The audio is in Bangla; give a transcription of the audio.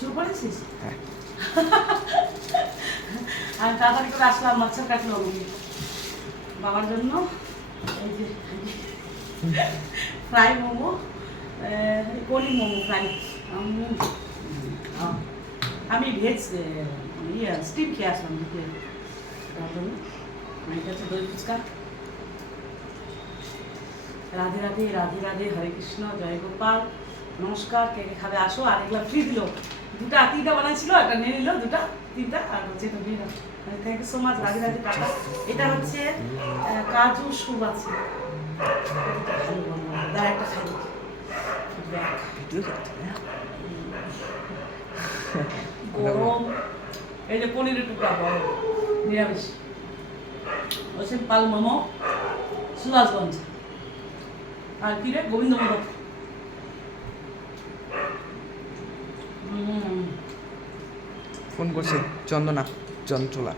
শুরু করেছিস? হ্যাঁ। আমি তাড়াতাড়ি করে আসলাম, মাছের কাটলো বাবার জন্য। এই যে ফ্রাই মোমো, পনির মোমো ফ্রাই। আমি ভেজ স্টিম খেয়ে আসলাম দুপুরে, তার জন্য আমার কাছে দই ফুচকা। রাধে রাধে, রাধে রাধে, হরে কৃষ্ণ, জয় গোপাল, নমস্কার। কে কে খাবে আসো। আর এগুলো ফ্রি দিল, তিনটা বানাইছিল, একটা নিয়ে নিল, তিনটা, আর হচ্ছে এটা দিয়ে দাও। Thank you so much, Radhe Radhe tata. এটা হচ্ছে কাজু সুপ আছে, দাঁড়া একটা খাই গরম। এই যে পনিরের টুকরা বড় নিরামিষ, হচ্ছে পাল মোমো, সুভাষগঞ্জ। আর কি রে, গোবিন্দ মোদক। ফোন করছে চন্দনা, চঞ্চলা।